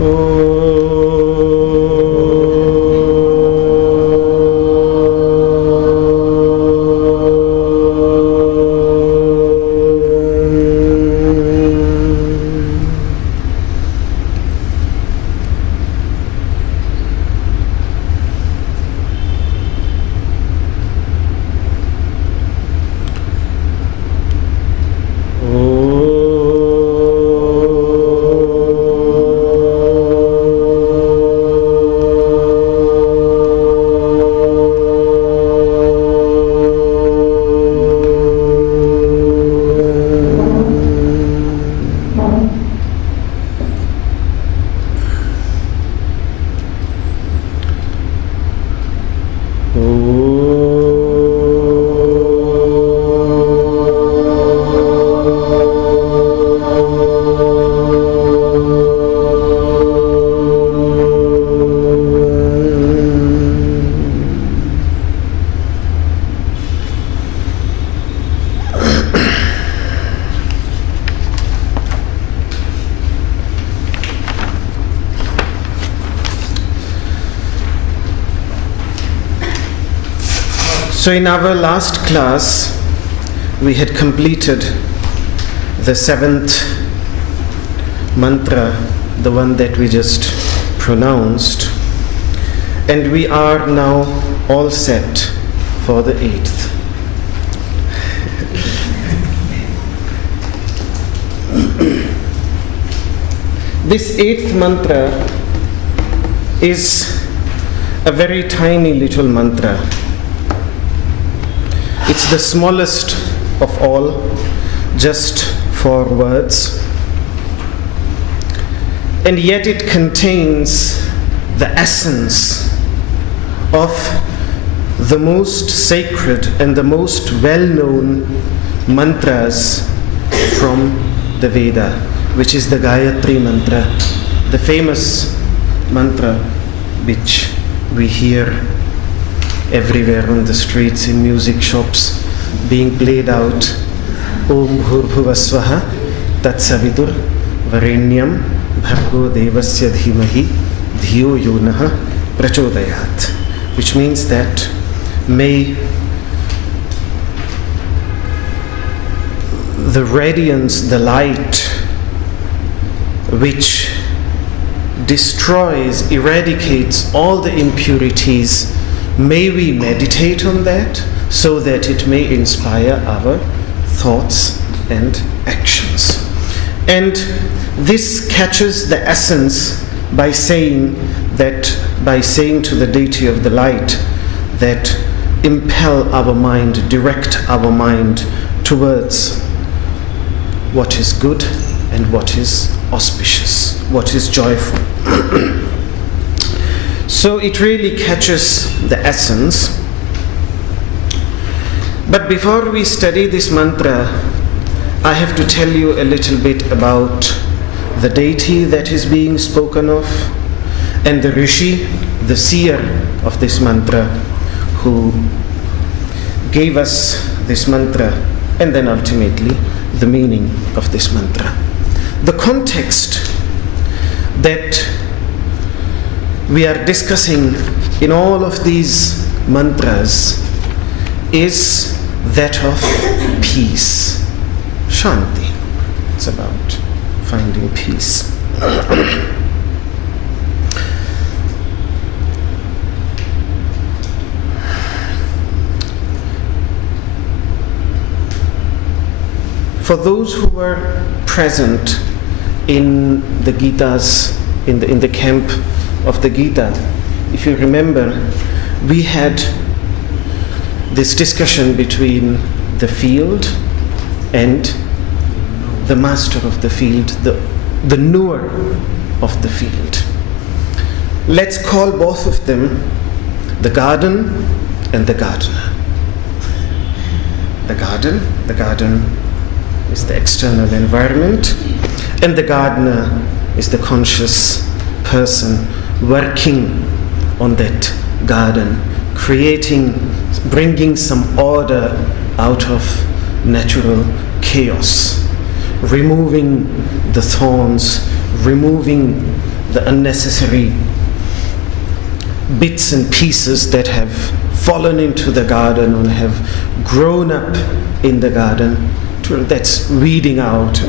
So in our last class, we had completed the 7th mantra, the one that we just pronounced, and we are now all set for the 8th. This 8th mantra is a very tiny little mantra. It's the smallest of all, just 4 words. And yet it contains the essence of the most sacred and the most well-known mantras from the Veda, which is the Gayatri mantra, the famous mantra which we hear everywhere on the streets, in music shops, being played out. Om Bhurbhuvasvaha Tatsavitur Varenyam Bhargo Devasya Dhimahi Dhiyo Yonaha Prachodayat, which means that may the radiance, the light which destroys, eradicates all the impurities, may we meditate on that so that it may inspire our thoughts and actions. And this catches the essence by saying to the deity of the light that impel our mind, direct our mind towards what is good and what is auspicious, what is joyful. So it really catches the essence. But before we study this mantra, I have to tell you a little bit about the deity that is being spoken of and the rishi, the seer of this mantra, who gave us this mantra, and then ultimately the meaning of this mantra. The context that we are discussing in all of these mantras is that of peace. Shanti. It's about finding peace. For those who were present in the Gita's, in the camp of the Gita, if you remember, we had this discussion between the field and the master of the field, the knower of the field. Let's call both of them the garden and the gardener. The garden is the external environment, and the gardener is the conscious person working on that garden, bringing some order out of natural chaos, removing the thorns, removing the unnecessary bits and pieces that have fallen into the garden or have grown up in the garden, that's weeding out,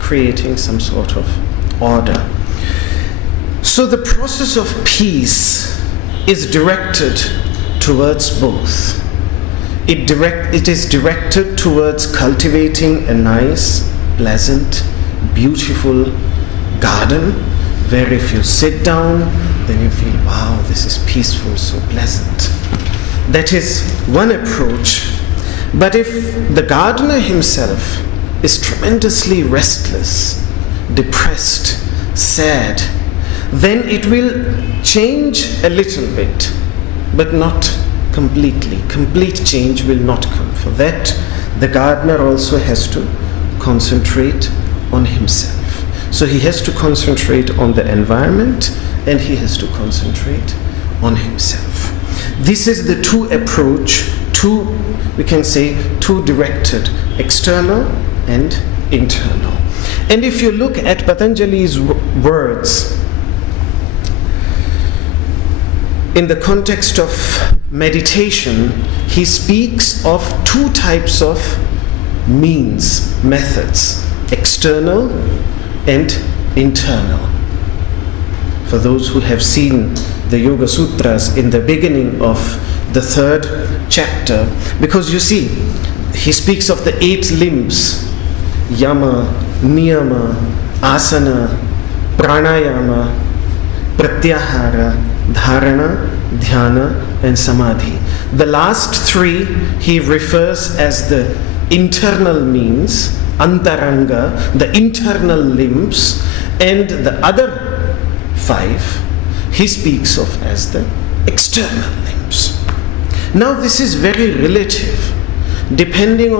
creating some sort of order. So the process of peace is directed towards both. It is directed towards cultivating a nice, pleasant, beautiful garden where if you sit down, then you feel, wow, this is peaceful, so pleasant. That is one approach. But if the gardener himself is tremendously restless, depressed, sad, then it will change a little bit, but not completely. Complete change will not come. For that, the gardener also has to concentrate on himself. So he has to concentrate on the environment and he has to concentrate on himself. This is the two approach, we can say, two directed, external and internal. And if you look at Patanjali's words in the context of meditation, he speaks of two types of means, methods, external and internal. For those who have seen the Yoga Sutras in the beginning of the 3rd chapter, because you see, he speaks of the 8 limbs, yama, niyama, asana, pranayama, pratyahara, dharana, dhyana and samadhi. The last 3 he refers as the internal means, antaranga, the internal limbs, and the other 5 he speaks of as the external limbs. Now this is very relative, depending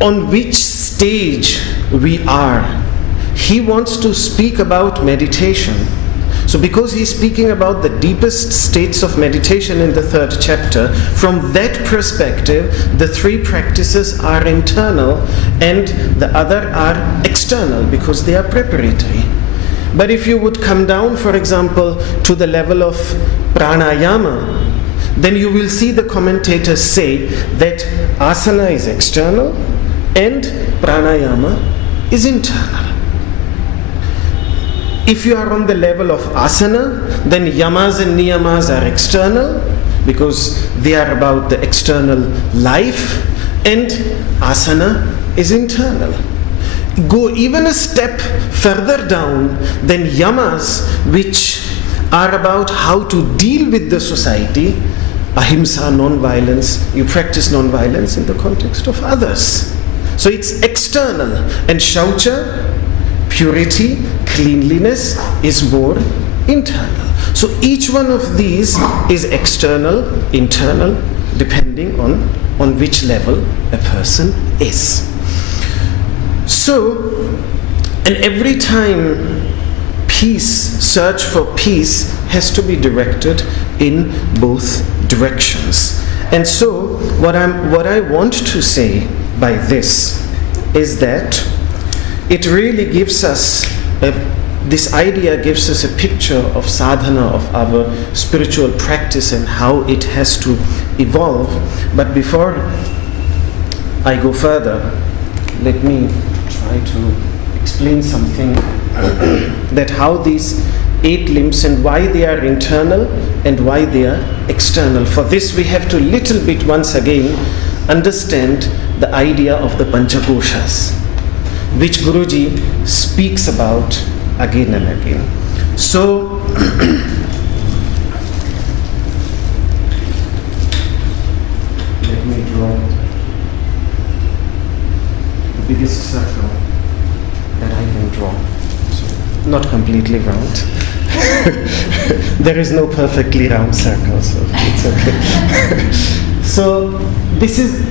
on which stage we are. He wants to speak about meditation. So because he's speaking about the deepest states of meditation in the 3rd chapter, from that perspective, the 3 practices are internal and the other are external because they are preparatory. But if you would come down, for example, to the level of pranayama, then you will see the commentators say that asana is external and pranayama is internal. If you are on the level of asana, then yamas and niyamas are external because they are about the external life, and asana is internal. Go even a step further down, then yamas, which are about how to deal with the society, ahimsa, non-violence, you practice non-violence in the context of others. So it's external, and shaucha, purity, cleanliness is more internal. So each one of these is external, internal, depending on which level a person is. So, and every time peace, search for peace has to be directed in both directions. And so what I want to say by this is that it really gives us, this idea gives us a picture of sadhana, of our spiritual practice and how it has to evolve. But before I go further, let me try to explain something that how these 8 limbs and why they are internal and why they are external. For this we have to little bit once again understand the idea of the Panchakoshas, which Guruji speaks about again and again. So, let me draw the biggest circle that I can draw. So, not completely round. There is no perfectly round circle, so it's okay. So, this is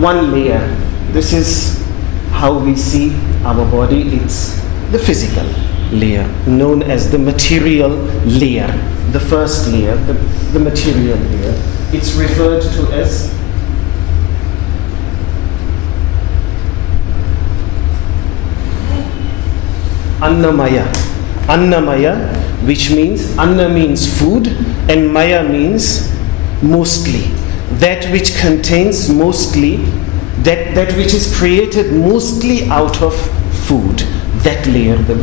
one layer. This is how we see our body. It's the physical layer, known as the material layer. The first layer, the material layer. It's referred to as Annamaya. Annamaya, which means Anna means food and Maya means mostly. That which contains mostly, that which is created mostly out of food. That layer, the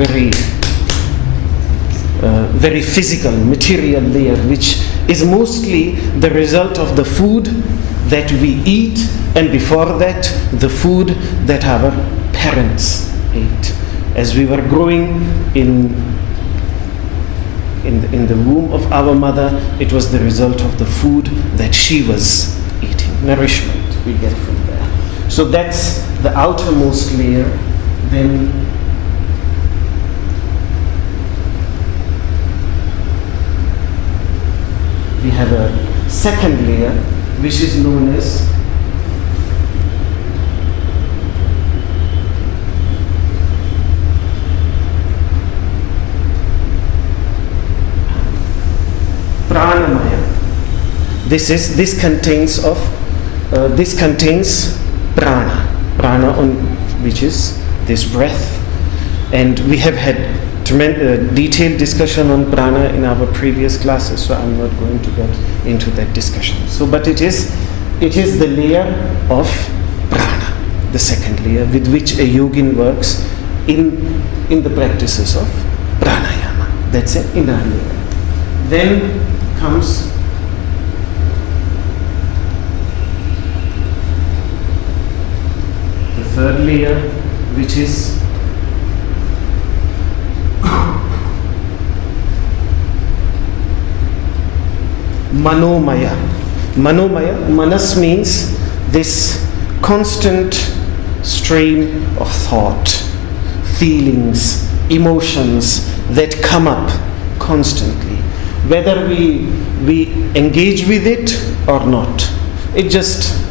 very physical, material layer, which is mostly the result of the food that we eat, and before that, the food that our parents ate. As we were growing in the womb of our mother, it was the result of the food that she was eating. Nourishment we get from there. So that's the outermost layer. Then we have a second layer, which is known as pranamaya. This contains prana, which is this breath, and we have had detailed discussion on prana in our previous classes, so I'm not going to get into that discussion. So, but it is the layer of prana, the second layer with which a yogin works in the practices of pranayama. That's an inner layer. Then comes the third layer, which is manomaya. Manas means this constant stream of thought, feelings, emotions that come up constantly, whether we engage with it or not. It just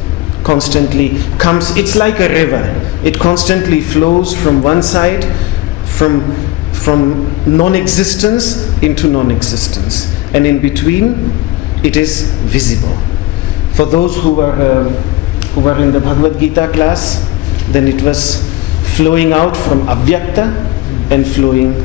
constantly comes. It's like a river. It constantly flows from one side, from non-existence into non-existence, and in between it is visible. For those who were in the Bhagavad Gita class, then it was flowing out from avyakta and flowing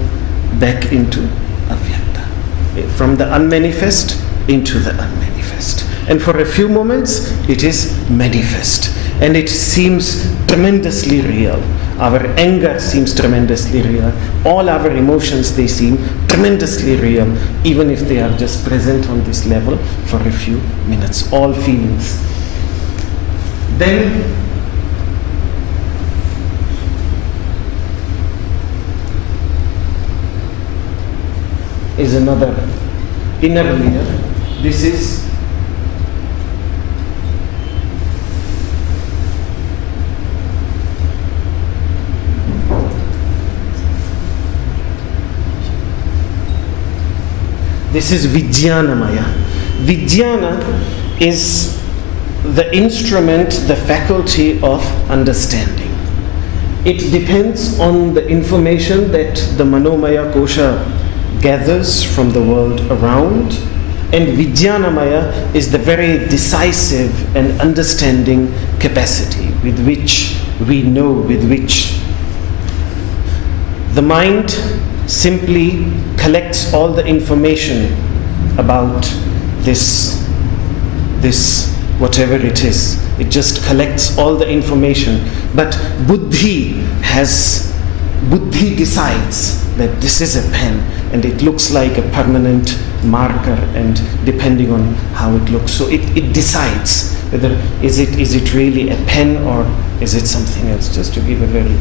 back into avyakta, from the unmanifest into the unmanifest. And for a few moments it is manifest, and it seems tremendously real. Our anger seems tremendously real. All our emotions, they seem tremendously real, even if they are just present on this level for a few minutes. All feelings. Then is another inner layer. This is Vijnanamaya. Vijnana is the instrument, the faculty of understanding. It depends on the information that the Manomaya Kosha gathers from the world around, and Vijnanamaya is the very decisive and understanding capacity with which we know, with which the mind simply collects all the information about this whatever it is. It just collects all the information. But buddhi decides that this is a pen, and it looks like a permanent marker, and depending on how it looks, so it decides whether is it really a pen or is it something else, just to give a very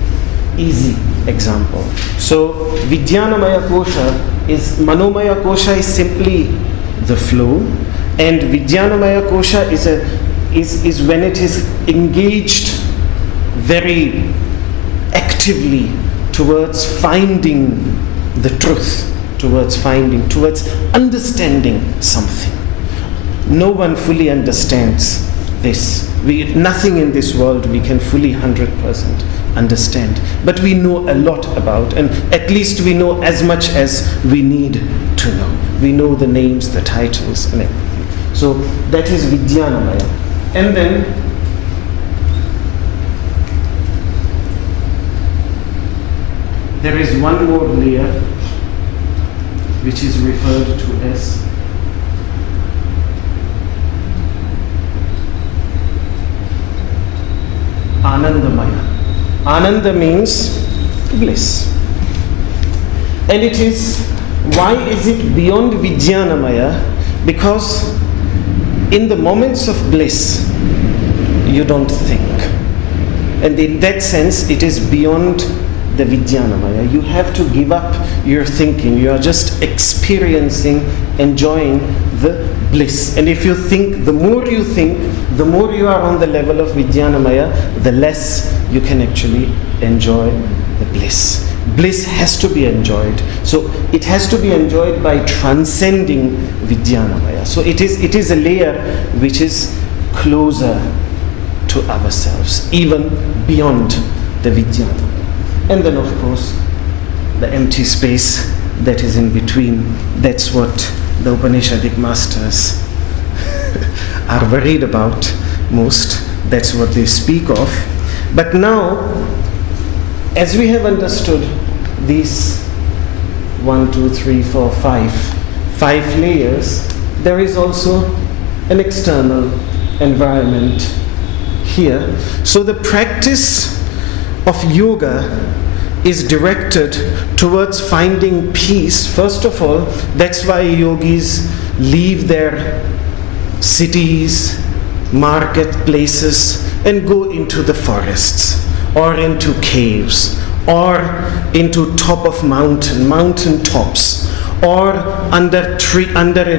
easy example. So Vijnanamaya Kosha is, Manomaya Kosha is simply the flow, and Vijnanamaya Kosha is when it is engaged very actively towards finding the truth, towards understanding something. No one fully understands this. Nothing in this world we can fully 100% understand, but we know a lot about, and at least we know as much as we need to know. We know the names, the titles, and everything. So that is Vijnanamaya. And then there is one more layer, which is referred to as Anandamaya. Ananda means bliss. And it is, why is it beyond Vijnanamaya? Because in the moments of bliss, you don't think. And in that sense, it is beyond the Vijnanamaya. You have to give up your thinking. You are just experiencing, enjoying the bliss. And if you think, the more you think, the more you are on the level of Vijnanamaya, the less you can actually enjoy the bliss. Bliss has to be enjoyed. So it has to be enjoyed by transcending Vijnanamaya. So it is a layer which is closer to ourselves, even beyond the Vijnanamaya. And then of course, the empty space that is in between, that's what the Upanishadic masters are worried about most. That's what they speak of. But now, as we have understood these 1, 2, 3, 4, 5 layers, there is also an external environment here. So the practice of yoga is directed towards finding peace. First of all, that's why yogis leave their cities, marketplaces, and go into the forests, or into caves, or into top of mountain tops, or under a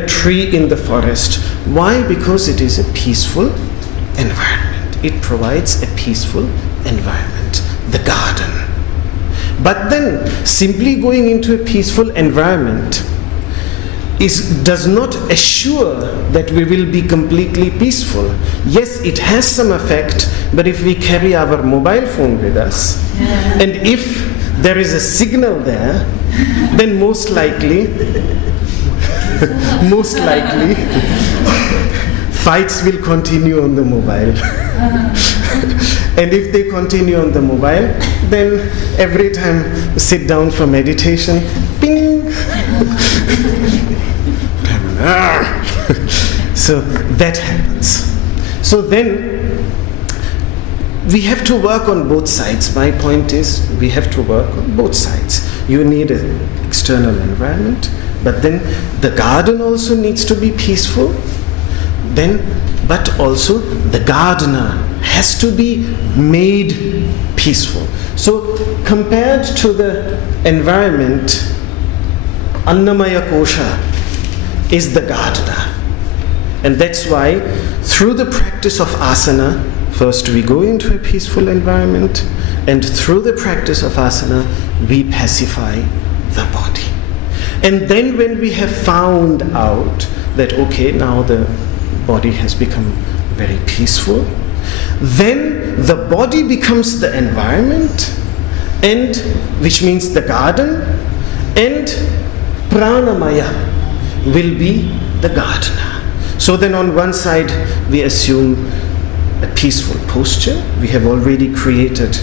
tree in the forest. Why? Because it is a peaceful environment. It provides a peaceful environment, the garden. But then, simply going into a peaceful environment does not assure that we will be completely peaceful. Yes, it has some effect, but if we carry our mobile phone with us, and if there is a signal there, then most likely, fights will continue on the mobile. And if they continue on the mobile, then every time you sit down for meditation, ping! So that happens. So then we have to work on both sides. My point is, we have to work on both sides. You need an external environment, but then the garden also needs to be peaceful. But also the gardener has to be made peaceful. So compared to the environment, Annamaya Kosha is the gardener. And that's why through the practice of asana, first we go into a peaceful environment, and through the practice of asana, we pacify the body. And then when we have found out that, okay, now the body has become very peaceful, then the body becomes the environment, and which means the garden, and pranamaya will be the gardener. So then on one side we assume a peaceful posture. We have already created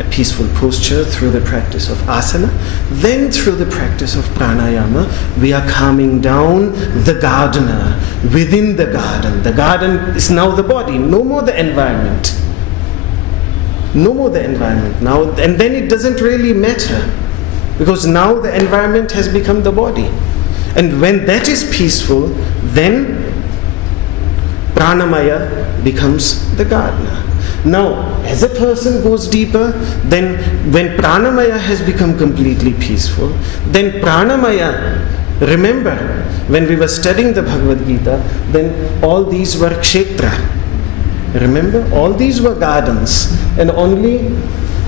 a peaceful posture through the practice of asana. Then through the practice of pranayama, we are calming down the gardener within the garden. The garden is now the body, no more the environment. No more the environment now. And then it doesn't really matter, because now the environment has become the body. And when that is peaceful, then pranamaya becomes the gardener. Now, as a person goes deeper, then when pranamaya has become completely peaceful, then pranamaya, remember, when we were studying the Bhagavad Gita, then all these were kshetra. Remember, all these were gardens, and only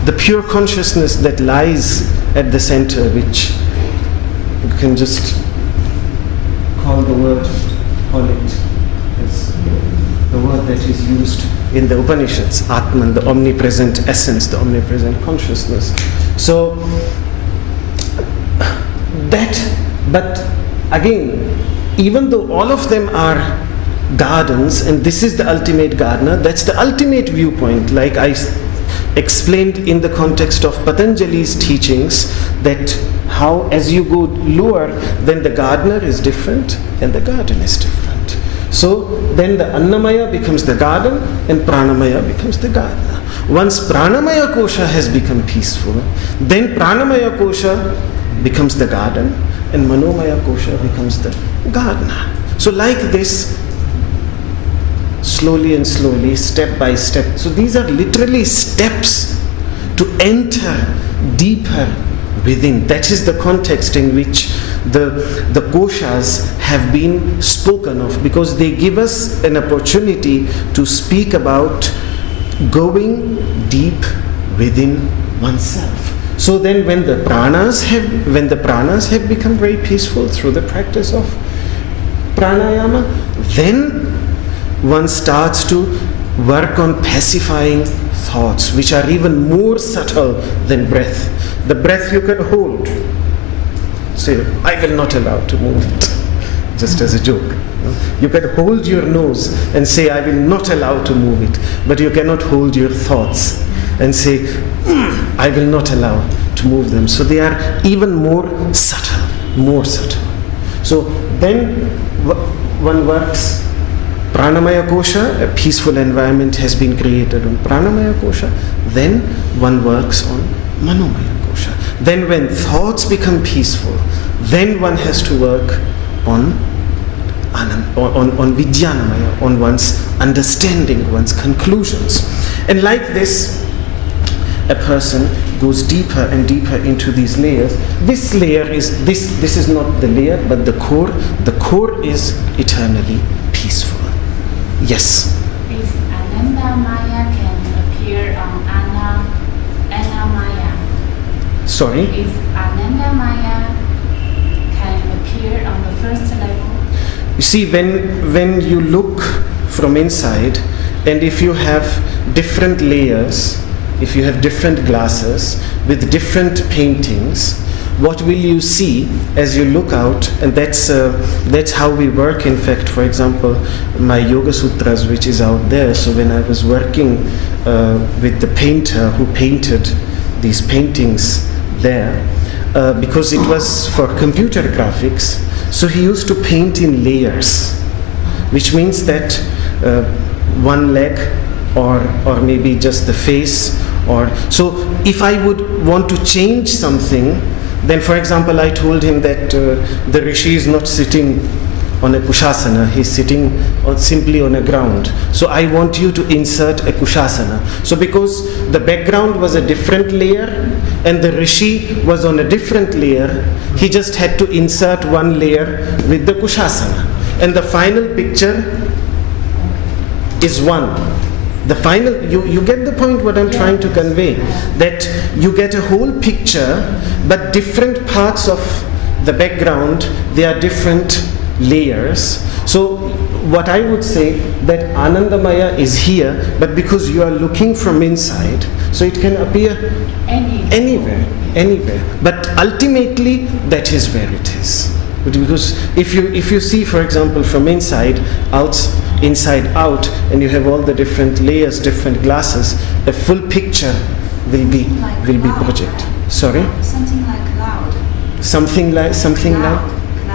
the pure consciousness that lies at the center, which you can just call it as the word that is used in the Upanishads, Atman, the omnipresent essence, the omnipresent consciousness. So but again, even though all of them are gardens, and this is the ultimate gardener, that's the ultimate viewpoint, like I explained in the context of Patanjali's teachings, that how as you go lower, then the gardener is different and the garden is different. So then the Annamaya becomes the garden and Pranamaya becomes the gardener. Once Pranamaya Kosha has become peaceful, then Pranamaya Kosha becomes the garden and Manomaya Kosha becomes the gardener. So like this, slowly and slowly, step by step. So these are literally steps to enter deeper within. That is the context in which the koshas have been spoken of, because they give us an opportunity to speak about going deep within oneself. So then when the pranas have become very peaceful through the practice of pranayama, then one starts to work on pacifying thoughts, which are even more subtle than breath. The breath you can hold. Say, I will not allow to move it, just as a joke. You can hold your nose and say, I will not allow to move it, but you cannot hold your thoughts and say, I will not allow to move them. So they are even more subtle, more subtle. So then one works. Pranamaya Kosha, a peaceful environment has been created on Pranamaya Kosha. Then one works on Manomaya Kosha. Then when thoughts become peaceful, then one has to work on Vijnanamaya, on one's understanding, one's conclusions. And like this, a person goes deeper and deeper into these layers. This layer is, this is not the layer, but the core. The core is eternally peaceful. Yes. Is Ananda Maya can appear on Anna Maya? Sorry? Is Ananda Maya can appear on the first level? You see, when you look from inside, and if you have different layers, if you have different glasses with different paintings, what will you see as you look out? And that's how we work. In fact, for example, my Yoga Sutras, which is out there. So when I was working with the painter who painted these paintings there, because it was for computer graphics, so he used to paint in layers, which means that one leg or maybe just the face, or so if I would want to change something, then for example I told him that the Rishi is not sitting on a Kushasana, he's sitting simply on a ground. So I want you to insert a Kushasana. So because the background was a different layer and the Rishi was on a different layer, he just had to insert one layer with the Kushasana. And the final picture is one. The final, you get the point what I'm trying to convey, that you get a whole picture, but different parts of the background, they are different layers. So what I would say that Anandamaya is here, but because you are looking from inside, so it can appear anywhere. But ultimately, that is where it is. Because if you see, for example, from inside out, and you have all the different layers, different glasses, a full picture will be projected. Sorry? Something like cloud. Something like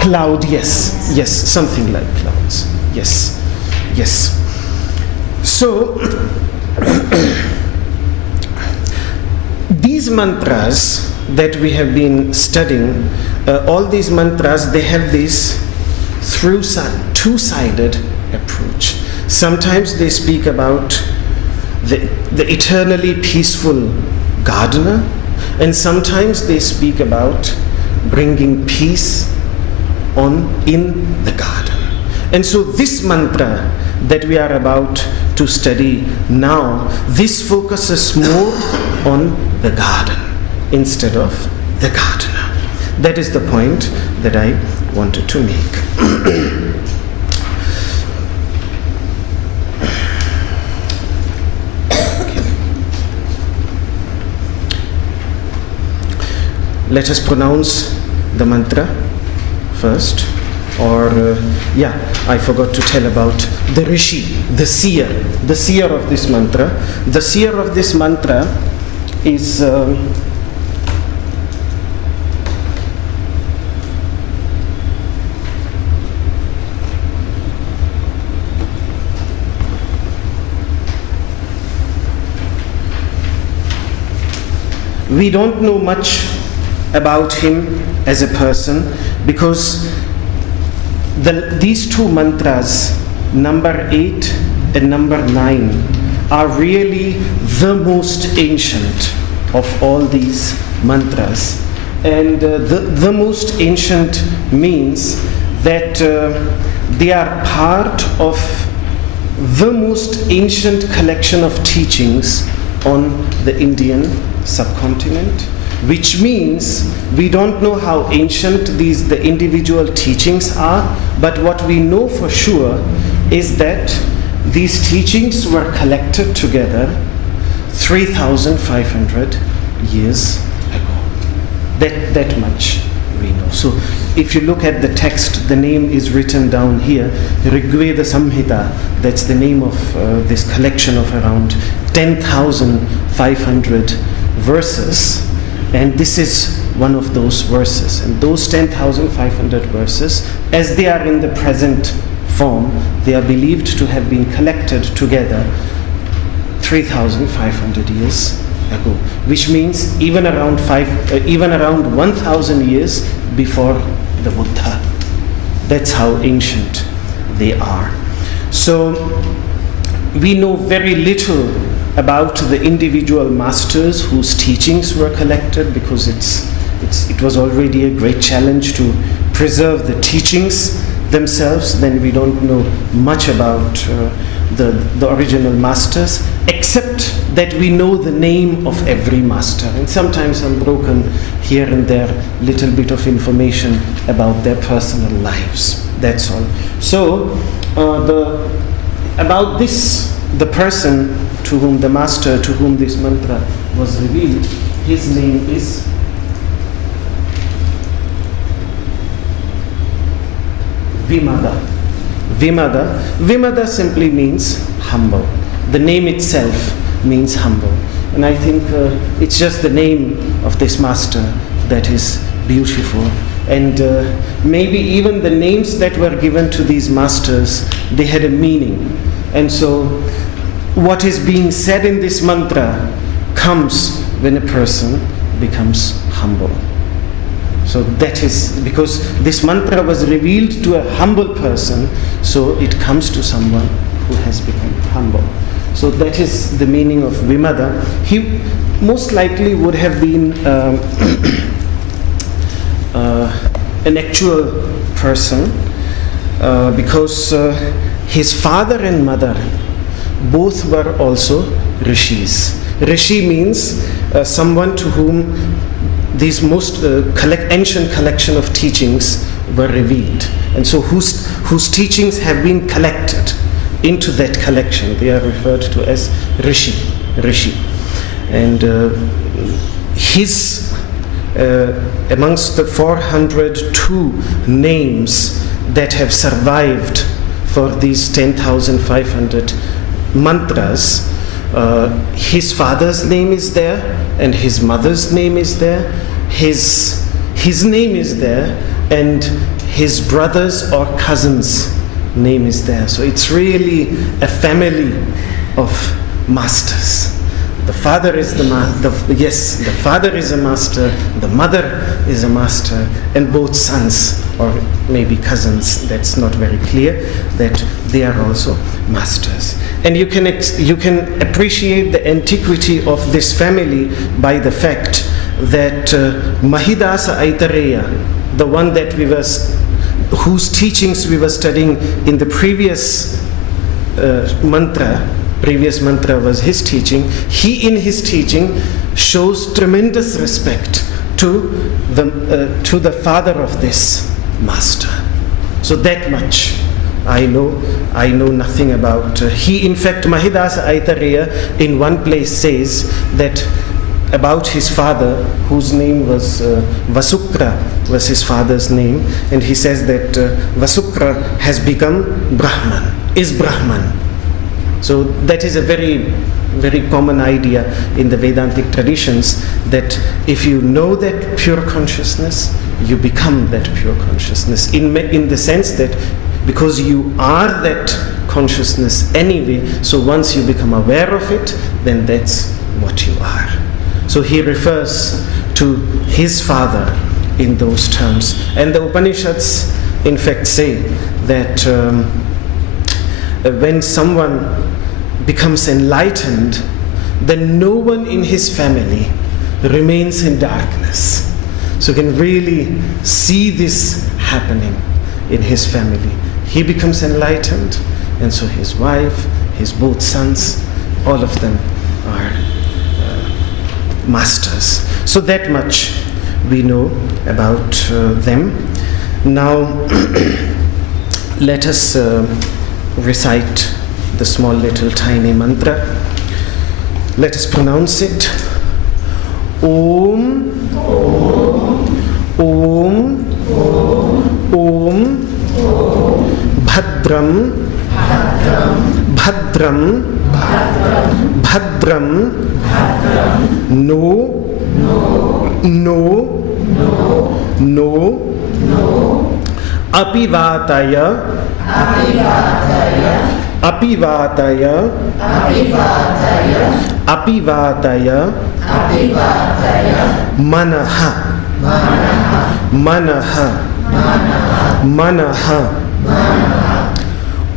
cloud. Yes, something like clouds. Yes. So these mantras that we have been studying, all these mantras, they have this two-sided approach. Sometimes they speak about the eternally peaceful gardener, and sometimes they speak about bringing peace in the garden. And so this mantra that we are about to study now, this focuses more on the garden instead of the gardener. That is the point that I wanted to make. Let us pronounce the mantra first. I forgot to tell about the Rishi, the seer of this mantra. The seer of this mantra is We don't know much about him as a person because these two mantras, number 8 and number 9, are really the most ancient of all these mantras. And the most ancient means that they are part of the most ancient collection of teachings on the Indian subcontinent, which means we don't know how ancient the individual teachings are, but what we know for sure is that these teachings were collected together 3,500 years ago. That much we know. So if you look at the text, the name is written down here, Rigveda Samhita. That's the name of this collection of around 10,500 verses. And this is one of those verses. And those 10,500 verses, as they are in the present form, they are believed to have been collected together 3,500 years ago, which means even around 1,000 years before the Buddha. That's how ancient they are. So we know very little about the individual masters whose teachings were collected, because it was already a great challenge to preserve the teachings themselves. Then we don't know much about the original masters, except that we know the name of every master, and sometimes unbroken here and there little bit of information about their personal lives. That's all. So about this, the person to whom the master, to whom this mantra was revealed, his name is Vimada. Vimada simply means humble. The name itself means humble. And I think it's just the name of this master that is beautiful. And maybe even the names that were given to these masters, they had a meaning. And so what is being said in this mantra comes when a person becomes humble. So that is because this mantra was revealed to a humble person, so it comes to someone who has become humble. So that is the meaning of Vimada. He most likely would have been an actual person because his father and mother both were also rishis. Rishi means someone to whom these most ancient collection of teachings were revealed, and so whose teachings have been collected into that collection. They are referred to as rishi. And his amongst the 402 names that have survived for these 10,500 mantras, his father's name is there, and his mother's name is there, his name is there, and his brother's or cousin's name is there. So it's really a family of masters. The father is the father is a master, the mother is a master, and both sons or maybe cousins, that's not very clear, that they are also masters. And you can appreciate the antiquity of this family by the fact that Mahidasa Aitareya, the one that whose teachings we were studying in the previous mantra was his teaching. He in his teaching shows tremendous respect to the father of this master. So that much I know nothing about. He, in fact, Mahidasa Aitareya in one place says that about his father, whose name was Vasukra, was his father's name, and he says that Vasukra has become Brahman, is Brahman. So that is a very, very common idea in the Vedantic traditions, that if you know that pure consciousness, you become that pure consciousness, in the sense that because you are that consciousness anyway, so once you become aware of it, then that's what you are. So he refers to his father in those terms. And the Upanishads, in fact, say that when someone becomes enlightened, then no one in his family remains in darkness. So you can really see this happening in his family. He becomes enlightened, and so his wife, his both sons, all of them are masters. So that much we know about them. Now let us recite the small little tiny mantra. Let us pronounce it. Om, Om, Om, Bhadram, Bhadram, Bhadram, No, Apivataya, Manaha,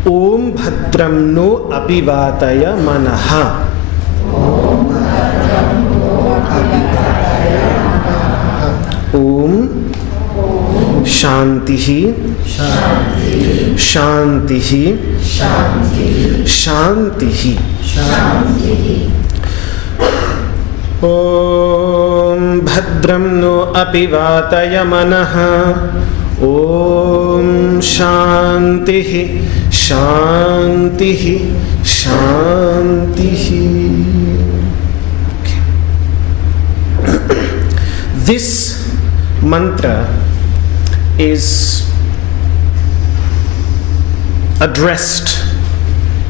Om Bhadram no Apivataya Manaha. Om Shantihi, Shantihi, Shantihi. Om Bhadram no Apivataya Manaha. Om Shantihi, Shantihi, Shantihi. Okay. This mantra is addressed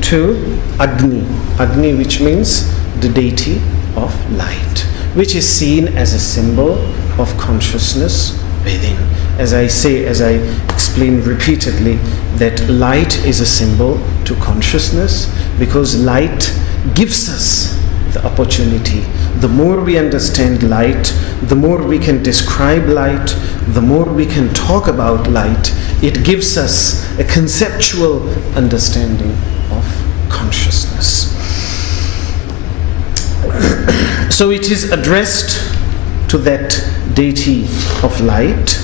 to Agni. Agni, which means the deity of light, which is seen as a symbol of consciousness within. As I explained repeatedly, that light is a symbol to consciousness, because light gives us the opportunity. The more we understand light, the more we can describe light, the more we can talk about light. It gives us a conceptual understanding of consciousness. So it is addressed to that deity of light.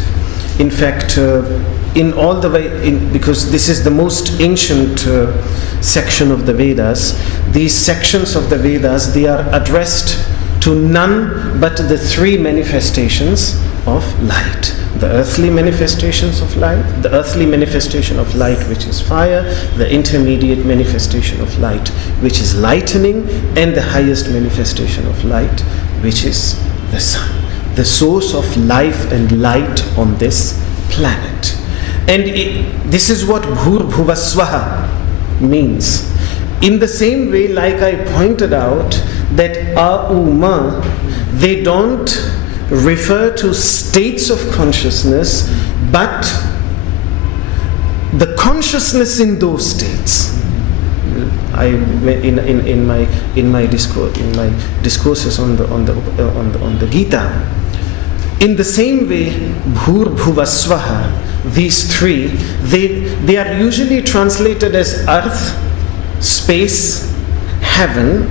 In fact, in all the way, because this is the most ancient section of the Vedas, these sections of the Vedas, they are addressed to none but the three manifestations of light. The earthly manifestations of light, the earthly manifestation of light, which is fire, the intermediate manifestation of light, which is lightning, and the highest manifestation of light, which is the sun, the source of life and light on this planet. And this is what Bhur-Bhuvaswaha means. In the same way, like I pointed out, that Auma, they don't refer to states of consciousness, but the consciousness in those states. In my discourses on the Gita, in the same way, Bhur-Bhuvaswaha, these three, they are usually translated as earth, space, heaven.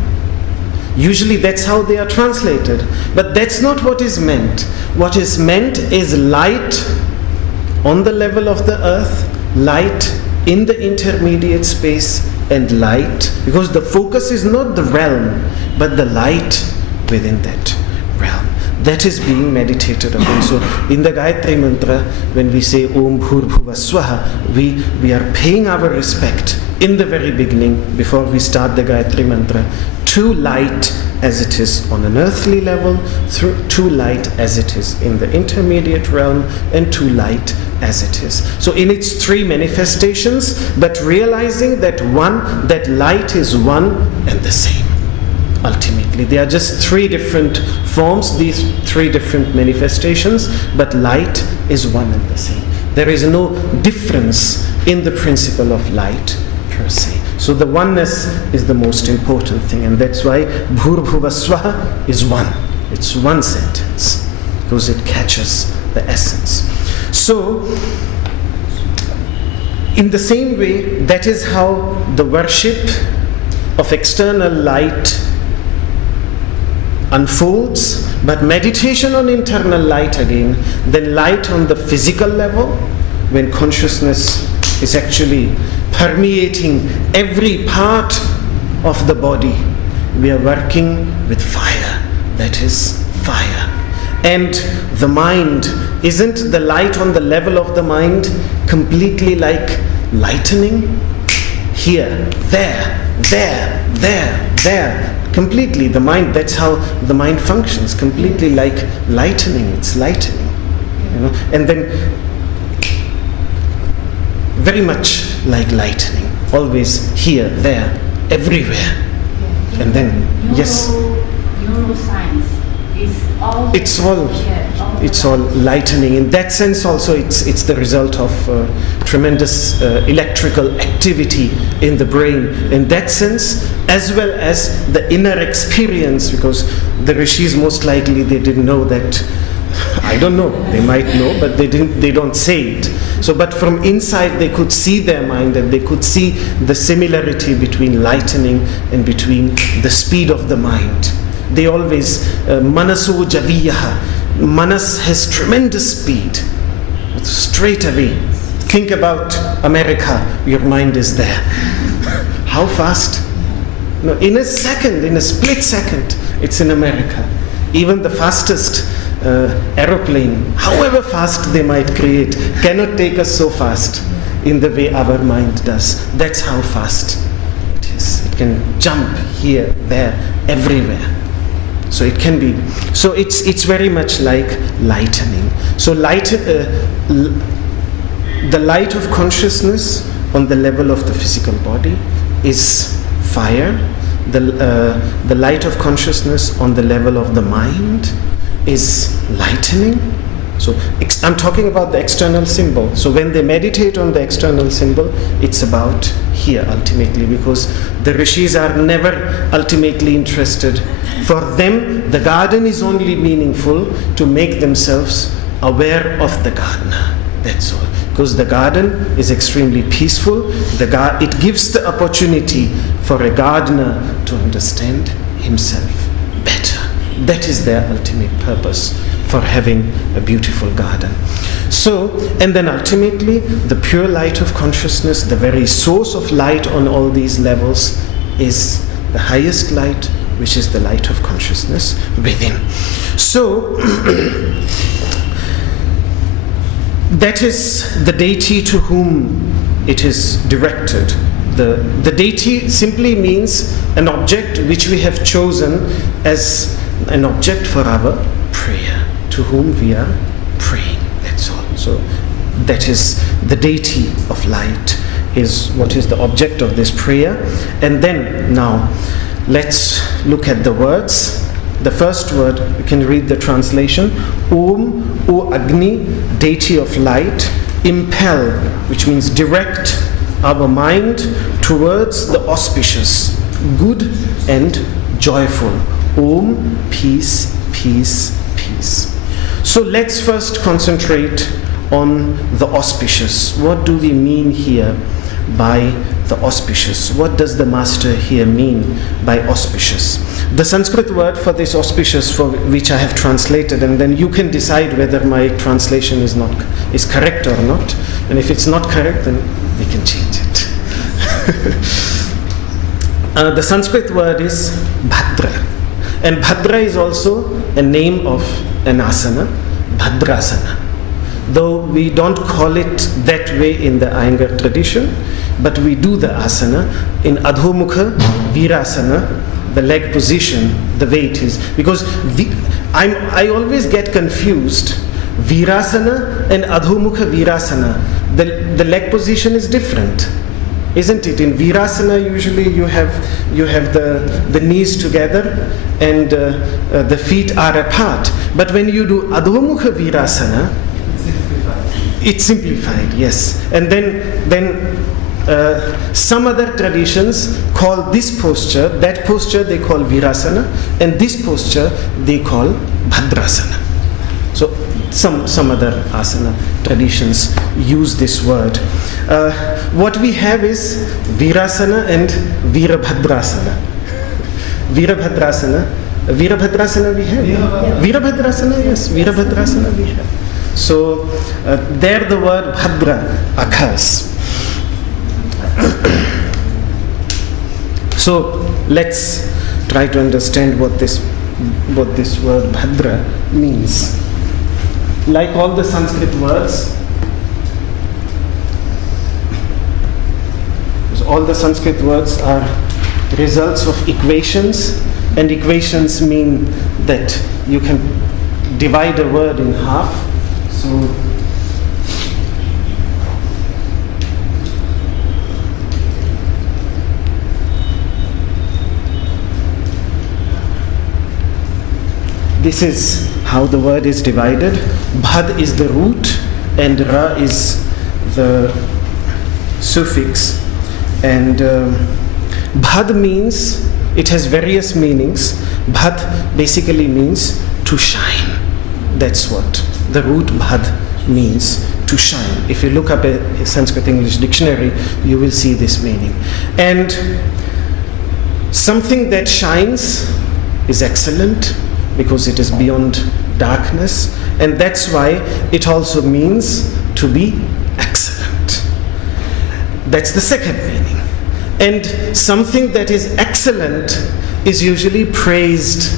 Usually that's how they are translated. But that's not what is meant. What is meant is light on the level of the earth, light in the intermediate space, and light, because the focus is not the realm, but the light within that realm. That is being meditated upon. So in the Gayatri Mantra, when we say Om Bhur-Bhuvaswaha, we are paying our respect in the very beginning, before we start the Gayatri Mantra, to light as it is on an earthly level, to light as it is in the intermediate realm, and to light as it is. So in its three manifestations, but realizing that that light is one and the same. Ultimately, they are just three different forms, these three different manifestations, but light is one and the same. There is no difference in the principle of light per se. So the oneness is the most important thing, and that's why Bhur-Bhuvaswaha is one. It's one sentence because it catches the essence. So, in the same way, that is how the worship of external light unfolds, but meditation on internal light again, then light on the physical level, when consciousness is actually permeating every part of the body. We are working with fire, that is fire. And the mind, isn't the light on the level of the mind completely like lightening? Here, there, completely. The mind, that's how the mind functions, completely like lightening. It's lightening, and then very much like lightening, always here, there, everywhere. And then Neuroscience is all. It's all lightening. In that sense, also, it's the result of tremendous electrical activity in the brain. In that sense, as well as the inner experience, because the rishis most likely they didn't know that. I don't know. They might know, but they didn't. They don't say it. So, but from inside, they could see their mind, and they could see the similarity between lightening and between the speed of the mind. They always manaso javiyaha. Manas has tremendous speed. Straight away. Think about America. Your mind is there. How fast? No, in a second, in a split second, it's in America. Even the fastest aeroplane, however fast they might create, cannot take us so fast in the way our mind does. That's how fast it is. It can jump here, there, everywhere. So it can be. So it's very much like lightening. So the light of consciousness on the level of the physical body is fire. The light of consciousness on the level of the mind is lightening. So I'm talking about the external symbol. So when they meditate on the external symbol, it's about here ultimately, because the rishis are never ultimately interested. For them, the garden is only meaningful to make themselves aware of the gardener. That's all. Because the garden is extremely peaceful. It gives the opportunity for a gardener to understand himself better. That is their ultimate purpose for having a beautiful garden. So, and then ultimately, the pure light of consciousness, the very source of light on all these levels, is the highest light, which is the light of consciousness within. So, that is the deity to whom it is directed. The deity simply means an object which we have chosen as an object for our prayer, to whom we are praying. That's all. So that is the deity of light, is what is the object of this prayer. And then now let's look at the words. The first word, you can read the translation. Om, O Agni, deity of light, impel, which means direct our mind towards the auspicious, good and joyful. Om, peace, peace, peace. So let's first concentrate on the auspicious. What do we mean here by the auspicious? What does the master here mean by auspicious? The Sanskrit word for this auspicious, for which I have translated, and then you can decide whether my translation is correct or not. And if it's not correct, then we can change it. The Sanskrit word is Bhadra. And Bhadra is also a name of an asana, Bhadrasana. Though we don't call it that way in the Iyengar tradition, but we do the asana in Adhomukha Virasana, the leg position, the way it is. Because I always get confused. Virasana and Adhomukha Virasana, the leg position is different, isn't it? In Virasana, usually you have the knees together and the feet are apart. But when you do Adhomukha Virasana, it's simplified, yes. And then Some other traditions call this posture, that posture they call Virasana, and this posture they call Bhadrasana. So some other asana traditions use this word. What we have is Virasana and Virabhadrasana. Virabhadrasana we have. Virabhadrasana, yes. Virabhadrasana we have. So there the word Bhadra occurs. So let's try to understand what this word Bhadra means. Like all the Sanskrit words, all the Sanskrit words are results of equations, and equations mean that you can divide a word in half. So this is how the word is divided. Bhad is the root and Ra is the suffix. And Bhad means, it has various meanings. Bhad basically means to shine. That's what the root Bhad means, to shine. If you look up a Sanskrit English dictionary, you will see this meaning. And something that shines is excellent, because it is beyond darkness, and that's why it also means to be excellent. That's the second meaning. And something that is excellent is usually praised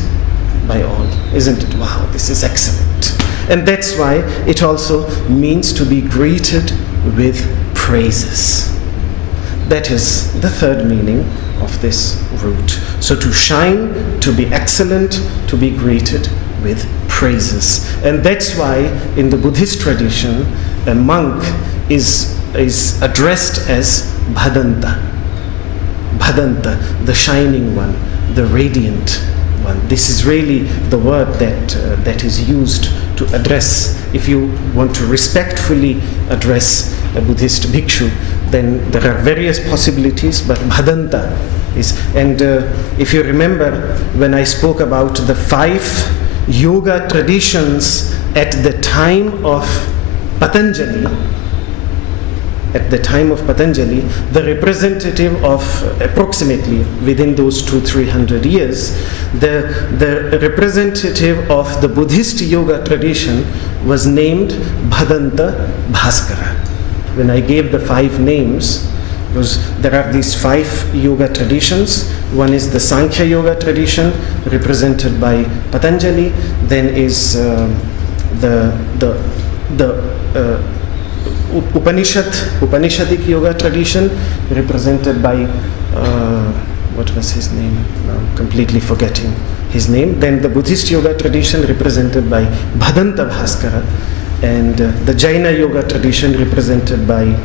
by all, isn't it? Wow, this is excellent. And that's why it also means to be greeted with praises. That is the third meaning of this root. So to shine, to be excellent, to be greeted with praises. And that's why in the Buddhist tradition, a monk is addressed as Bhadanta. Bhadanta, the shining one, the radiant one. This is really the word that is used to address, if you want to respectfully address a Buddhist bhikshu, then there are various possibilities, but Bhadanta is. And if you remember, when I spoke about the 5 yoga traditions at the time of Patanjali, the representative of approximately within those 200-300 years, the representative of the Buddhist yoga tradition was named Bhadanta Bhaskara. When I gave the 5 names, because there are these 5 yoga traditions. One is the Sankhya yoga tradition, represented by Patanjali. Then is the Upanishadic yoga tradition, represented by what was his name? Now I'm completely forgetting his name. Then the Buddhist yoga tradition, represented by Bhadanta Bhaskara, and the Jaina yoga tradition, represented by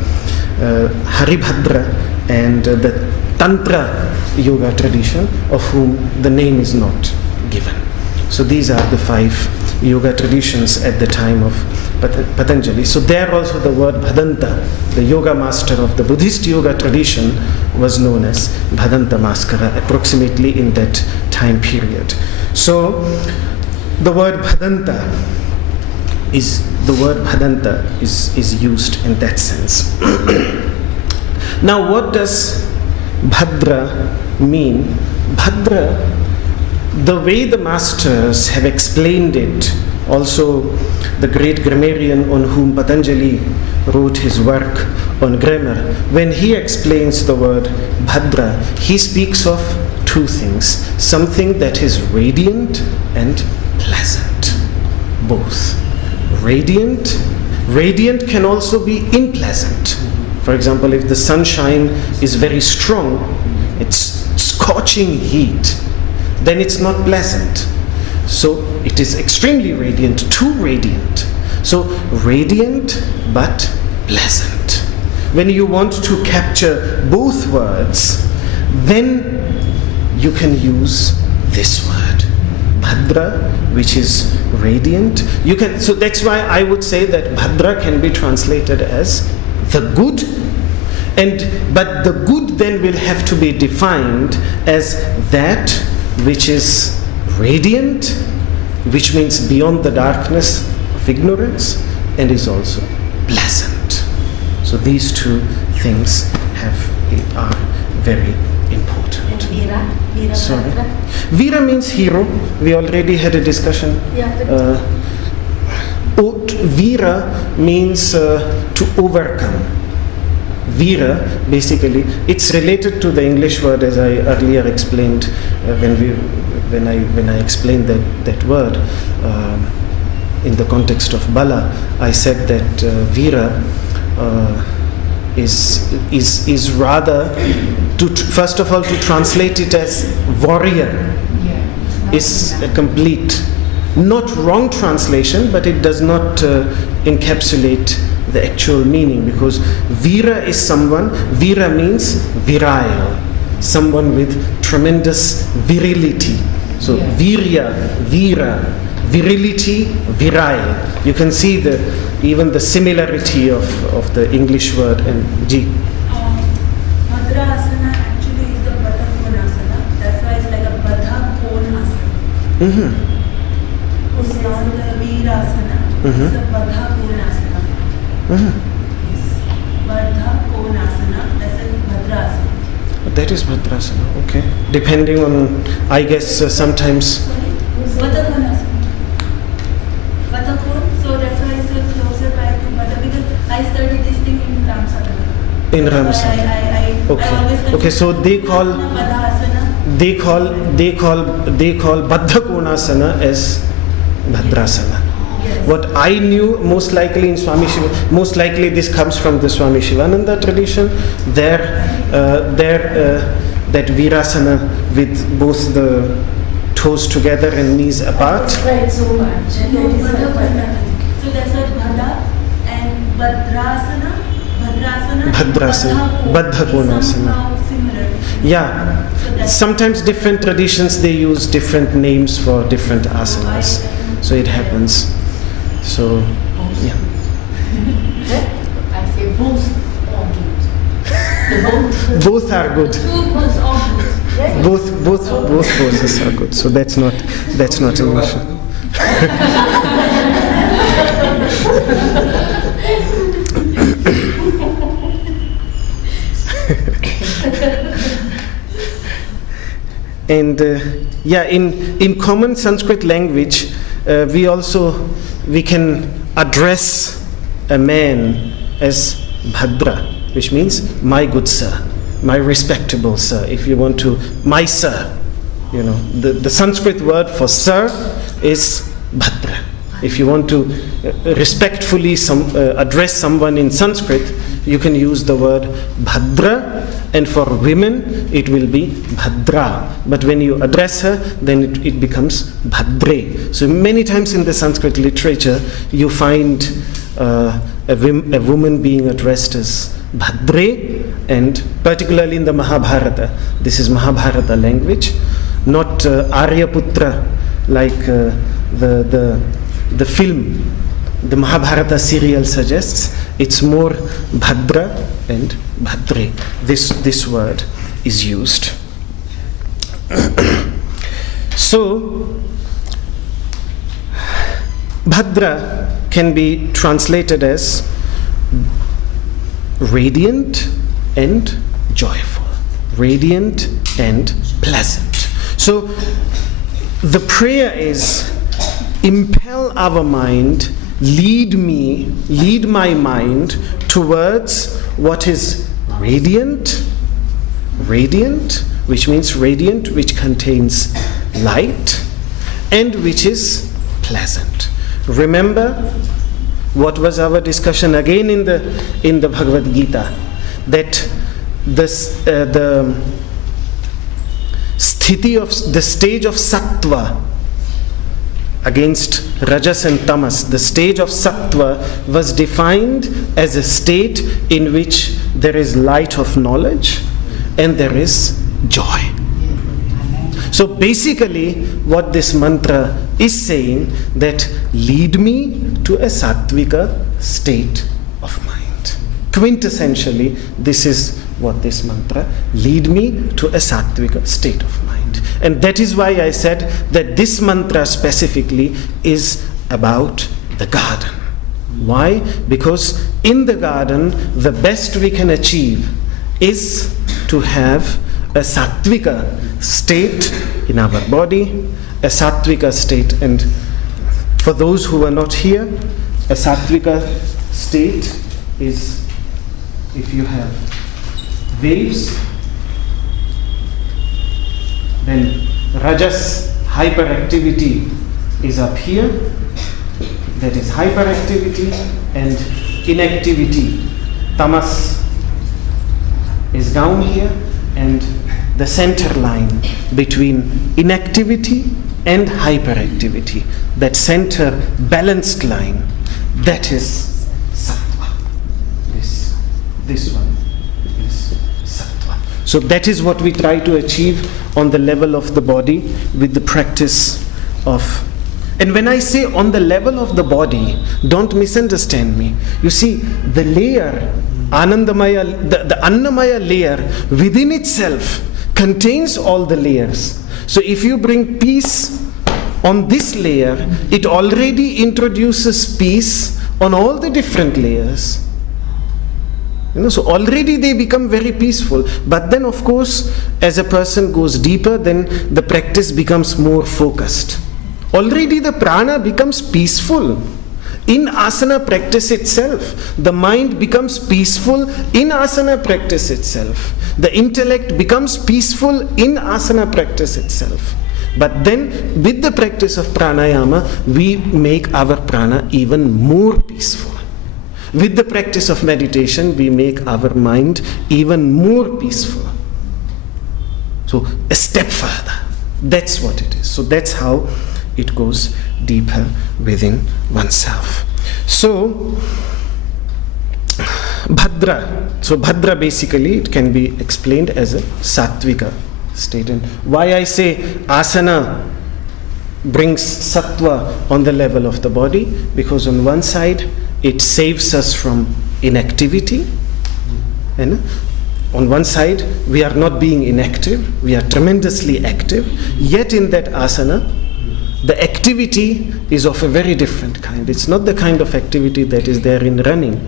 Haribhadra, and the Tantra yoga tradition, of whom the name is not given. So these are the 5 yoga traditions at the time of Patanjali. So there also the word Bhadanta, the yoga master of the Buddhist yoga tradition, was known as Bhadanta Bhaskara, approximately in that time period. So the word Bhadanta is used in that sense. Now what does Bhadra mean? Bhadra, the way the masters have explained it, also the great grammarian on whom Patanjali wrote his work on grammar, when he explains the word Bhadra, he speaks of 2 things: something that is radiant and pleasant. Both. Radiant can also be unpleasant. For example, if the sunshine is very strong, it's scorching heat, then it's not pleasant. So it is extremely radiant, too radiant. So radiant but pleasant. When you want to capture both words, then you can use this word, Bhadra, which is radiant. So that's why I would say that Bhadra can be translated as the good, But the good then will have to be defined as that which is radiant, which means beyond the darkness of ignorance, and is also pleasant. So these two things are very important. And Vira? Sorry. Bhadra? Vira means hero. We already had a discussion. Yeah, Vira means to overcome. Vira, basically, it's related to the English word, as I earlier explained when I explained that word in the context of Bala. I said that Vira is rather first of all to translate it as warrior is a complete, not wrong translation, but it does not encapsulate the actual meaning, because Vira is someone, Vira means virile, someone with tremendous virility. So Virya, Vira, virility, virile. You can see even the similarity of the English word and Ji. Bhadra asana actually is the Baddha Kona asana. That's why it's like a Baddha Kona asana. Mm-hmm. It's not the Veera asana. It's the Baddha Kona asana. Mm-hmm. Yes. Baddha Kona asana. That's a Bhadra asana. That is Bhadrasana, okay. Depending on, I guess, sometimes. Sorry? Baddha Kona asana. Baddha Kona. So that's why it's closer by to Baddha, because I studied this thing in Ramsadhana. In Ramsadhana. Okay, so they call Baddha Konasana as Bhadrasana. Yes. What I knew, most likely in Swami Shiva, most likely this comes from the Swami Shivananda tradition. That Virasana with both the toes together and knees apart. Right, so much. So that's why Bhadra and Bhadrasana. Bhadrasana, Baddha Konasana. Similar. Yeah, sometimes different traditions they use different names for different asanas, so it happens. So, yeah. I say both are good. Both are good. Two both are good. Both poses are good. So that's not an issue. And in common Sanskrit language, we can address a man as Bhadra, which means my good sir, my respectable sir. If you want to, my sir, the Sanskrit word for sir is Bhadra. If you want to respectfully address someone in Sanskrit, you can use the word Bhadra, and for women it will be Bhadra. But when you address her, then it becomes Bhadre. So many times in the Sanskrit literature, you find a woman being addressed as Bhadre, and particularly in the Mahabharata. This is Mahabharata language, not Aryaputra like the film, the Mahabharata serial suggests. It's more Bhadra and Bhadre. This word is used. So, Bhadra can be translated as radiant and joyful, radiant and pleasant. So, the prayer is, impel our mind, lead my mind towards what is radiant, which means radiant, which contains light, and which is pleasant. Remember what was our discussion again in the Bhagavad Gita, that the stage of sattva against rajas and tamas, the stage of sattva was defined as a state in which there is light of knowledge and there is joy. So basically what this mantra is saying, that lead me to a sattvika state of mind. quintessentially, this is what this mantra, lead me to a sattvika state of mind. And that is why I said that this mantra specifically is about the garden. Why? Because in the garden, the best we can achieve is to have a sattvika state in our body, a sattvika state. And for those who are not here, a sattvika state is if you have waves, then rajas, hyperactivity, is up here. That is hyperactivity, and inactivity, tamas, is down here, and the center line between inactivity and hyperactivity, that center balanced line, that is sattva. This one is sattva. So that is what we try to achieve on the level of the body with the practice of. And when I say on the level of the body, don't misunderstand me. You see, the layer, Anandamaya, the Annamaya layer within itself contains all the layers. So if you bring peace on this layer, it already introduces peace on all the different layers. So already they become very peaceful. But then of course, as a person goes deeper, then the practice becomes more focused. Already the prana becomes peaceful in asana practice itself. The mind becomes peaceful in asana practice itself. The intellect becomes peaceful in asana practice itself. But then with the practice of pranayama, we make our prana even more peaceful. With the practice of meditation, we make our mind even more peaceful. So a step further. That's what it is. So that's how it goes deeper within oneself. So Bhadra. So Bhadra basically, it can be explained as a sattvika state. And why I say asana brings sattva on the level of the body, because on one side it saves us from inactivity, and on one side we are not being inactive, we are tremendously active, yet in that asana the activity is of a very different kind. It's not the kind of activity that is there in running.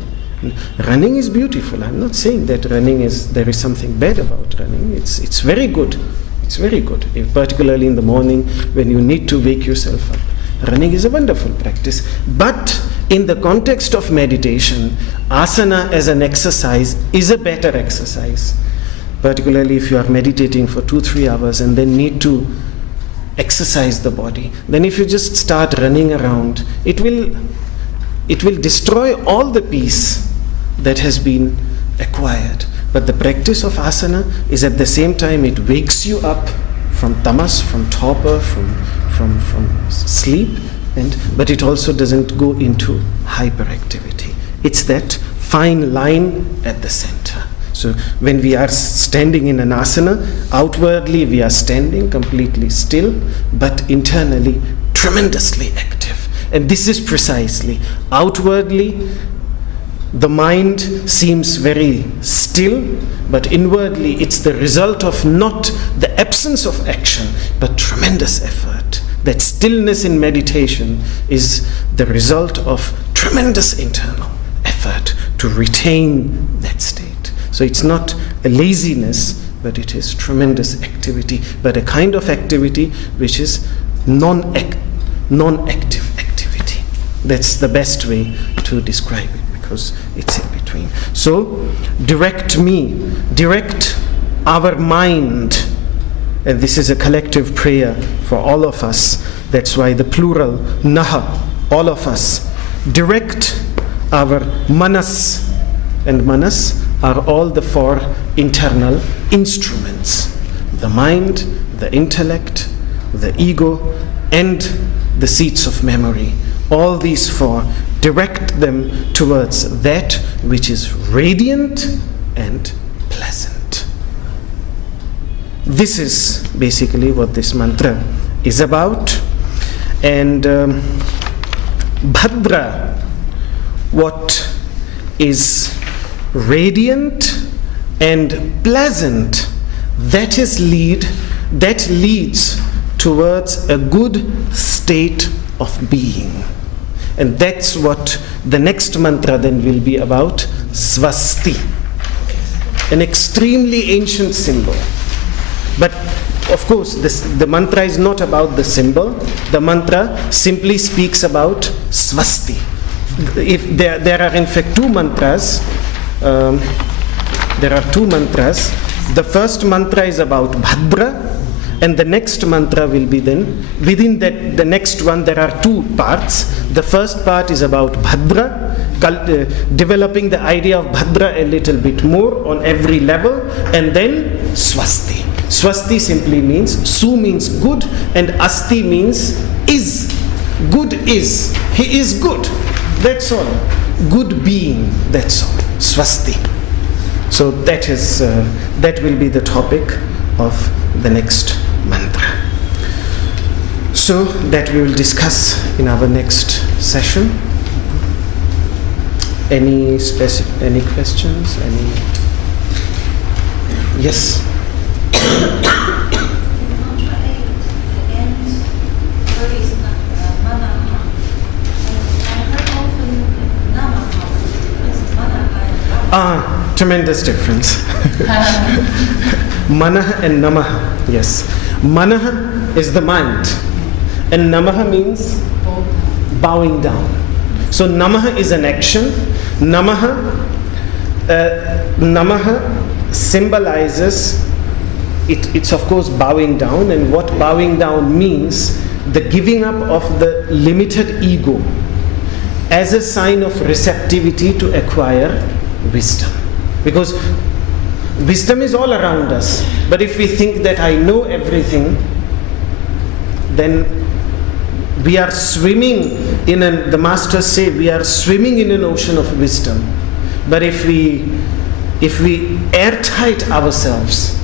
Running is beautiful. I'm not saying that there is something bad about running. It's very good. It's very good. If particularly in the morning when you need to wake yourself up. Running is a wonderful practice. But in the context of meditation, asana as an exercise is a better exercise. Particularly if you are meditating for 2-3 hours and then need to exercise the body. Then if you just start running around, it will destroy all the peace that has been acquired. But the practice of asana is at the same time, it wakes you up from tamas, from torpor, from sleep, but it also doesn't go into hyperactivity. It's that fine line at the center. So when we are standing in an asana, outwardly we are standing completely still, but internally tremendously active. And this is precisely, outwardly the mind seems very still, but inwardly it's the result of not the absence of action, but tremendous effort. That stillness in meditation is the result of tremendous internal effort to retain that state. So it's not a laziness, but it is tremendous activity, but a kind of activity which is non-active activity. That's the best way to describe it, because it's in between. So direct our mind, and this is a collective prayer for all of us. That's why the plural, naha, all of us. Direct our manas, and manas are all the 4 internal instruments: the mind, the intellect, the ego, and the seats of memory. All these 4, direct them towards that which is radiant and pleasant. This is basically what this mantra is about. And Bhadra, what is radiant and pleasant, that leads towards a good state of being. And that's what the next mantra then will be about, Swasti. An extremely ancient symbol. But of course, the mantra is not about the symbol. The mantra simply speaks about Swasti. If there are in fact two mantras. There are two mantras. The first mantra is about Bhadra, and the next mantra will be then, within that, the next one, there are two parts. The first part is about Bhadra, developing the idea of Bhadra a little bit more on every level, and then Swasti. Swasti simply means, Su means good, and Asti means is. Good is. He is good. That's all. Good being. That's all. Swasti. So that will be the topic of the next mantra. So that we will discuss in our next session. Any questions? Yes. Tremendous difference. Manaha and Namaha. Yes. Manaha is the mind, and Namaha means bowing down. So Namaha is an action. Namaha symbolizes, it's of course bowing down, and what bowing down means, the giving up of the limited ego as a sign of receptivity to acquire wisdom. Because wisdom is all around us, but if we think that I know everything, then we are swimming the masters say we are swimming in an ocean of wisdom. But if we airtight ourselves,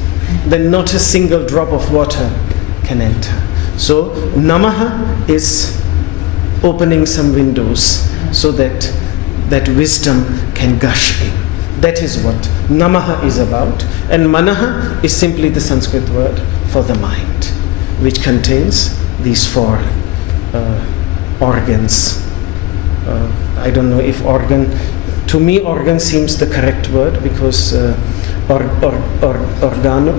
then not a single drop of water can enter. So Namaha is opening some windows so that wisdom can gush in. That is what Namaha is about. And Manaha is simply the Sanskrit word for the mind, which contains these four organs. I don't know if organ, to me organ seems the correct word, because organo,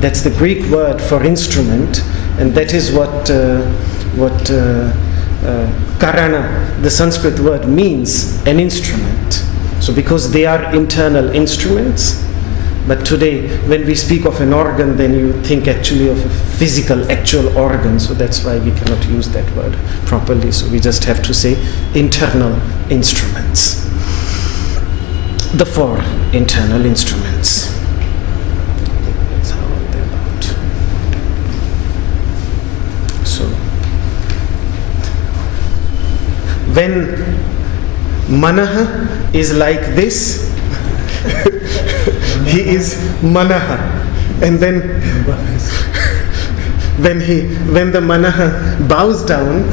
that's the Greek word for instrument, and that is what karana, the Sanskrit word, means, an instrument. So because they are internal instruments, but today when we speak of an organ, then you think actually of a physical, actual organ, so that's why we cannot use that word properly. So we just have to say internal instruments. The four internal instruments. That's how they're about. So when Manaha is like this, he is Manaha. And then when the Manaha bows down,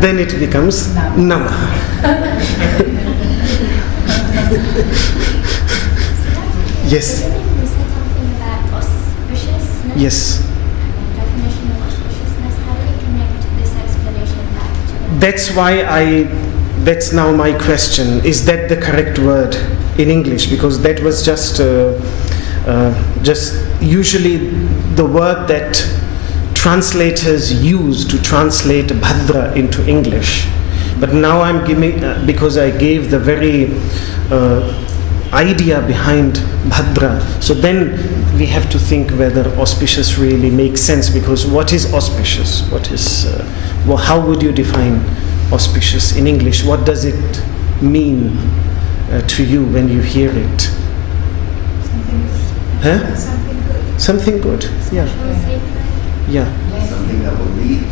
then it becomes Namaha. Yes. You said something about auspiciousness. Yes. And the definition of auspiciousness. How do we connect this explanation back to the... That's now my question. Is that the correct word in English? Because that was just usually the word that translators use to translate Bhadra into English. But now I'm giving, because I gave the very idea behind Bhadra, so then we have to think whether auspicious really makes sense, because what is auspicious? What is, how would you define auspicious in English? What does it mean to you when you hear it? Something good. Something good, yeah. Yeah. Something that will lead to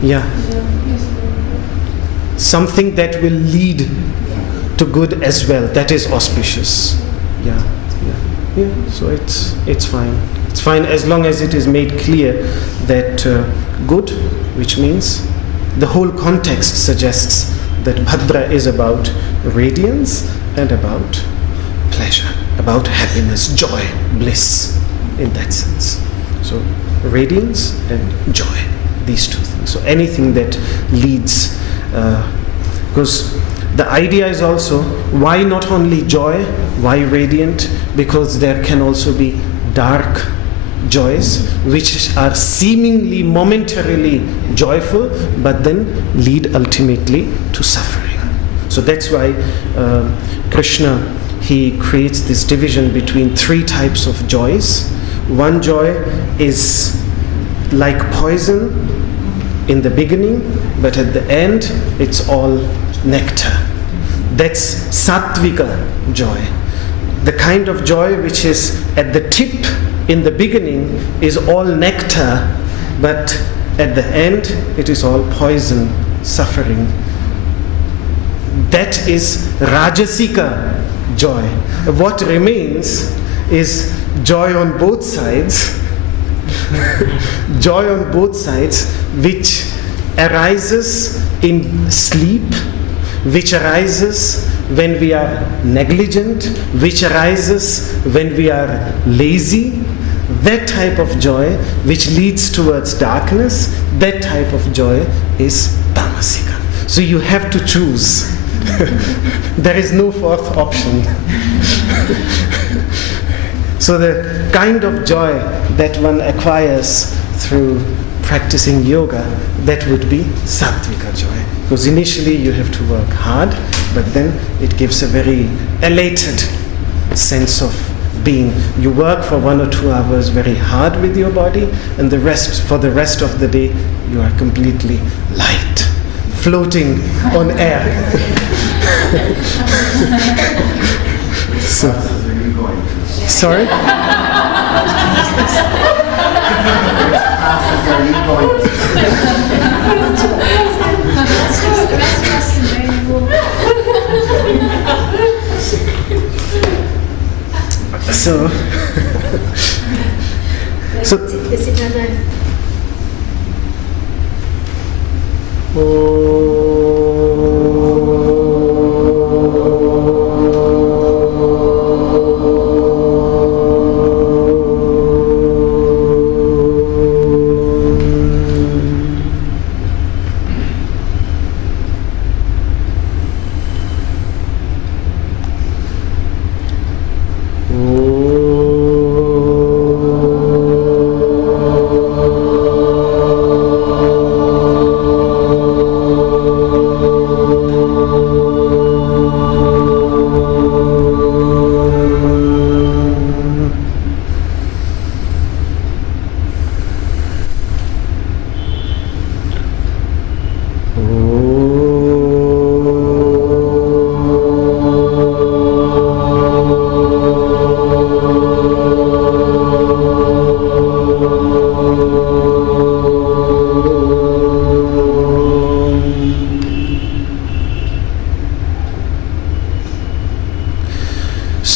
good. Yeah. Something that will lead to good as well. That is auspicious. Yeah. So it's fine. It's fine as long as it is made clear that good, which means the whole context suggests that Bhadra is about radiance and about pleasure, about happiness, joy, bliss, in that sense. So radiance and joy, these two things. So anything that leads, because the idea is also, why not only joy, why radiant? Because there can also be dark joys which are seemingly momentarily joyful but then lead ultimately to suffering. So that's why Krishna, he creates this division between three types of joys. One joy is like poison in the beginning, but at the end it's all nectar. That's sattvika joy. The kind of joy which is at the tip in the beginning is all nectar, but at the end it is all poison, suffering. That is rajasika joy. What remains is joy on both sides, joy on both sides, which arises in sleep, which arises when we are negligent, which arises when we are lazy. That type of joy which leads towards darkness, that type of joy is tamasika. So you have to choose. There is no fourth option. So the kind of joy that one acquires through practicing yoga, that would be sattvika joy. Because initially you have to work hard, but then it gives a very elated sense of being. You work for 1 or 2 hours very hard with your body, and for the rest of the day you are completely light, floating on air. So, sorry? So, Is it another?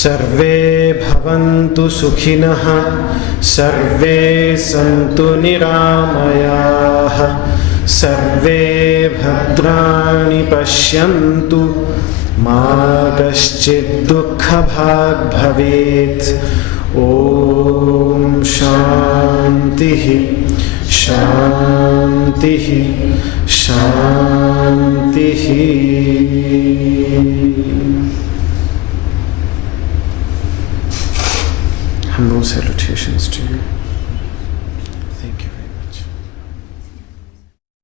सर्वे भवन्तु सुखिनः, सर्वे सन्तु निरामयाः, सर्वे भद्राणि पश्यन्तु, मा कश्चित् दुःखभाग् भवेत्। ॐ शान्तिः शान्तिः शान्तिः। Humble salutations to you.